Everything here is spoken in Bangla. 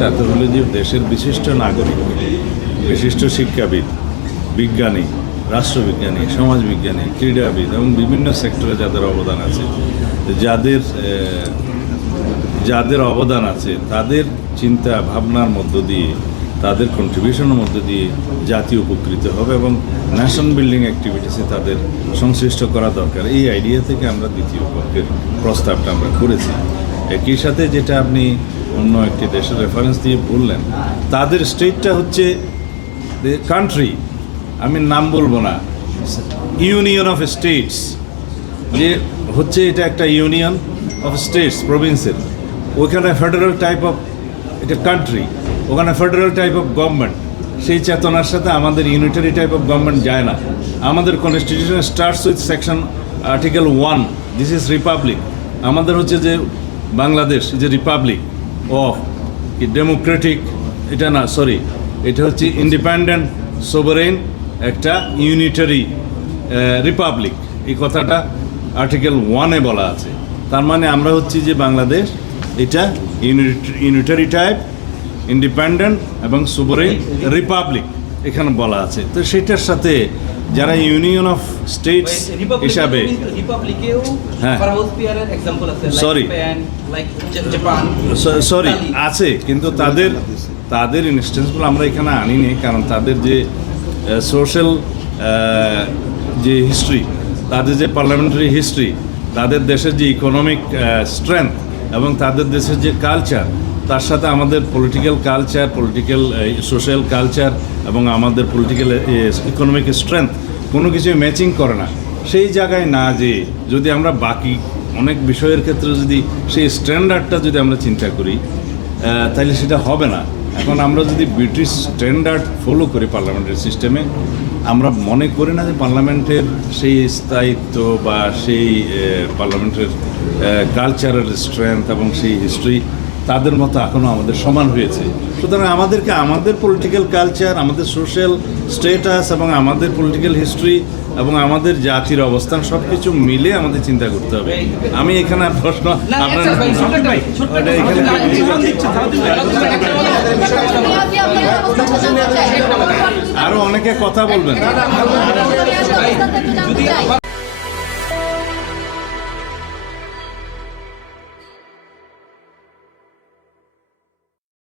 তাতে হলো যে দেশের বিশিষ্ট নাগরিক, বিশিষ্ট শিক্ষাবিদ, বিজ্ঞানী, রাষ্ট্রবিজ্ঞানী, সমাজবিজ্ঞানী, ক্রীড়াবিদ এবং বিভিন্ন সেক্টরে যাদের অবদান আছে, যাদের অবদান আছে তাদের চিন্তা ভাবনার মধ্য দিয়ে, তাদের কন্ট্রিবিউশনের মধ্য দিয়ে জাতি উপকৃত হবে এবং ন্যাশন বিল্ডিং অ্যাক্টিভিটিসে তাদের সংশ্লিষ্ট করা দরকার। এই আইডিয়া থেকে আমরা দ্বিতীয় পক্ষের প্রস্তাবটা আমরা করেছি। একই সাথে যেটা আপনি অন্য একটি দেশের রেফারেন্স দিয়ে বললেন, তাদের স্টেটটা হচ্ছে কান্ট্রি, আমি নাম বলবো না, ইউনিয়ন অফ স্টেটস, যে হচ্ছে এটা একটা ইউনিয়ন অফ স্টেটস, প্রভিন্সের। ওইখানে ফেডারেল টাইপ অফ এটা কান্ট্রি, ওখানে ফেডারেল টাইপ অফ গভর্নমেন্ট। সেই চেতনার সাথে আমাদের ইউনিটারি টাইপ অফ গভর্নমেন্ট যায় না। আমাদের constitution starts with section article 1, this is Republic. আমাদের হচ্ছে যে বাংলাদেশ যে রিপাবলিক অফ ডেমোক্রেটিক, এটা না, সরি, এটা হচ্ছে ইন্ডিপেন্ডেন্ট সোভারেন একটা ইউনিটারি রিপাবলিক। এই কথাটা আর্টিকেল 1-এ বলা আছে। তার মানে আমরা হচ্ছি যে বাংলাদেশ এটা ইউনিটারি টাইপ, ইন্ডিপেন্ডেন্ট এবং সোভারেন রিপাবলিক এখানে বলা আছে। তো সেটার সাথে যারা ইউনিয়ন অফ স্টেটস হিসাবে, হ্যাঁ সরি আছে, কিন্তু তাদের ইনস্টেন্সগুলো আমরা এখানে আনিনি, কারণ তাদের যে সোশ্যাল যে হিস্ট্রি, তাদের যে পার্লামেন্টারি হিস্ট্রি, তাদের দেশের যে ইকোনমিক স্ট্রেংথ এবং তাদের দেশের যে কালচার, তার সাথে আমাদের পলিটিক্যাল কালচার, সোশ্যাল কালচার এবং আমাদের পলিটিক্যাল ইকোনমিক স্ট্রেংথ কোনো কিছুই ম্যাচিং করে না। সেই জায়গায় না যে যদি আমরা বাকি অনেক বিষয়ের ক্ষেত্রে যদি সেই স্ট্যান্ডার্ডটা যদি আমরা চিন্তা করি, তাহলে সেটা হবে না। এখন আমরা যদি ব্রিটিশ স্ট্যান্ডার্ড ফলো করি পার্লামেন্টারি সিস্টেমে, আমরা মনে করি না যে পার্লামেন্টের সেই স্থায়িত্ব বা সেই পার্লামেন্টের কালচারাল স্ট্রেংথ এবং সেই হিস্ট্রি তাদের মতো এখনও আমাদের সমান হয়েছে। সুতরাং আমাদেরকে আমাদের পলিটিক্যাল কালচার, আমাদের সোশ্যাল স্ট্যাটাস এবং আমাদের পলিটিক্যাল হিস্ট্রি এবং আমাদের জাতির অবস্থান সব কিছু মিলে আমাদের চিন্তা করতে হবে। আমি এখানে প্রশ্ন আরো অনেকে কথা বলবেন।